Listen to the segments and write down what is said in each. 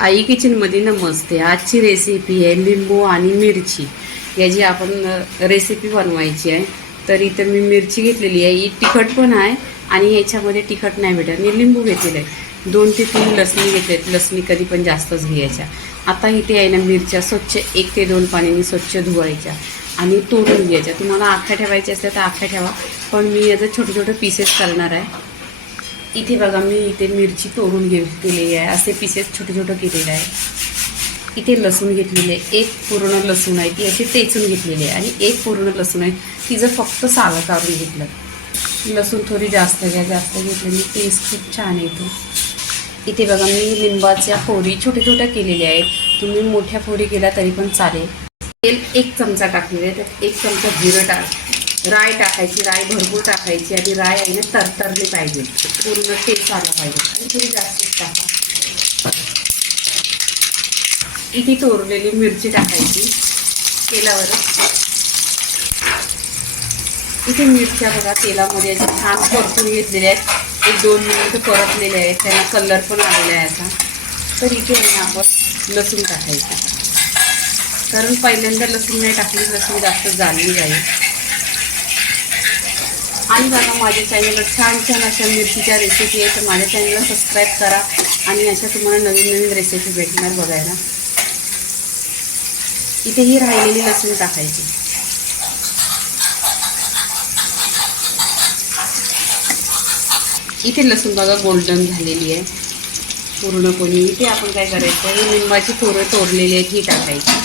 आई kitchen मध्ये नमस्ते। आजची recipe आहे लिंबू आणि मिरची याची आपण रेसिपी बनवायची आहे। तर इथे मी मिरची घेतलेली आहे, ही तिखट पण आहे आणि याच्यामध्ये तिखट नाही भेटत। मी लिंबू घेतलेलं आहे, 2 ते 3 लसणी घेतलेत। लसणी कधी पण जास्तच घ्यायच्या। आता इथे आहे ना मिरच्या स्वच्छ 1 ते 2 पाण्याने स्वच्छ धुवायच्या आणि तोडून घ्यायच्या। तुम्हाला आख्या ठेवायच्या असल्या तर आख्या ठेवा, पण मी याचं छोटे छोटे पीसेस करणार आहे। इथे बघा मी इथे मिरची तोडून घेतलेली आहे, असे पीसेस छोटे छोटे केलेले आहे। इथे लसूण घेतलेले आहे, एक पूर्ण लसूण आहे ती अशी टेचून घेतलेली आहे आणि एक पूर्ण लसूण आहे तिचं फक्त सालं काढून घेतलं। लसूण थोडी जास्त घ्या, जास्त घेतल्याने टेस्ट खूप छान येतो। इथे बघा मी लिंबाच्या फोडी छोट्या छोट्या केलेल्या आहेत, तुम्ही मोठ्या फोडी केल्या तरी पण चालेल। तेल 1 चमचा टाकलेलं आहे, त्यात 1 चमचा जिरं राय टाकायची, राय भरपूर टाकायची आणि राय आहे ना तरतरली पाहिजे, पूर्ण टेस्ट आला पाहिजे आणि थोडी जास्तच टाका। इथे तोरलेली मिरची टाकायची तेलावर। इथे मिरच्या बघा तेलामध्ये अशा छान परतून घेतलेल्या आहेत, 1-2 मिनिटं परतलेले आहेत, त्यांना कलर पण आलेला आहे आता। तर इथे आहे ना आपण लसूण टाकायचं, कारण पहिल्यांदा लसूण नाही टाकली, लसूण जास्त जाळली जाईल। आणि बघा माझ्या चॅनलवर छान छान अशा मिरचीच्या रेसिपी आहे, तर माझ्या चॅनलला सबस्क्राईब करा आणि अशा तुम्हाला नवीन नवीन रेसिपी भेटणार बघायला। इथे ही राहिलेली लसूण टाकायची। इथे लसूण बघा गोल्डन झालेली आहे पूर्णपणे। इथे आपण काय करायचं, ही लिंबाची फोडं तोडलेली आहेत ही टाकायची।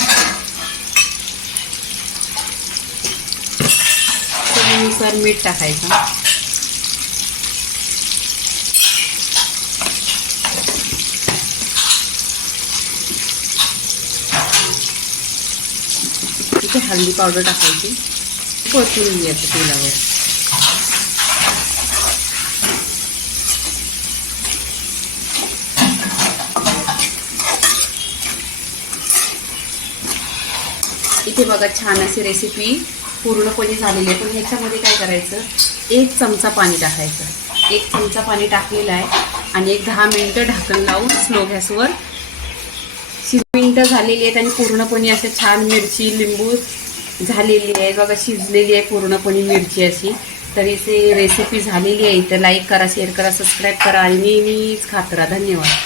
चवीनुसार मीठ टाकायचं। इथे हळदी पावडर टाकायची, परतून घ्यायचं तेलावर। इथे बघा छान अशी रेसिपी पूर्णपणे झालेली आहे, पण ह्याच्यामध्ये काय करायचं, 1 चमचा पाणी टाकायचं। 1 चमचा पाणी टाकलेलं आहे आणि एक 10 मिनिटं ढाकण लावून स्लो गॅसवर 6 मिनिटं झालेली आहेत आणि पूर्णपणे असं छान मिरची लिंबू झालेली आहे बघा, शिजलेली आहे पूर्णपणे मिरची अशी। तरी ते रेसिपी झालेली आहे। तर लाईक करा, शेअर करा, सबस्क्राईब करा आणि नेहमीच खात राहा। धन्यवाद।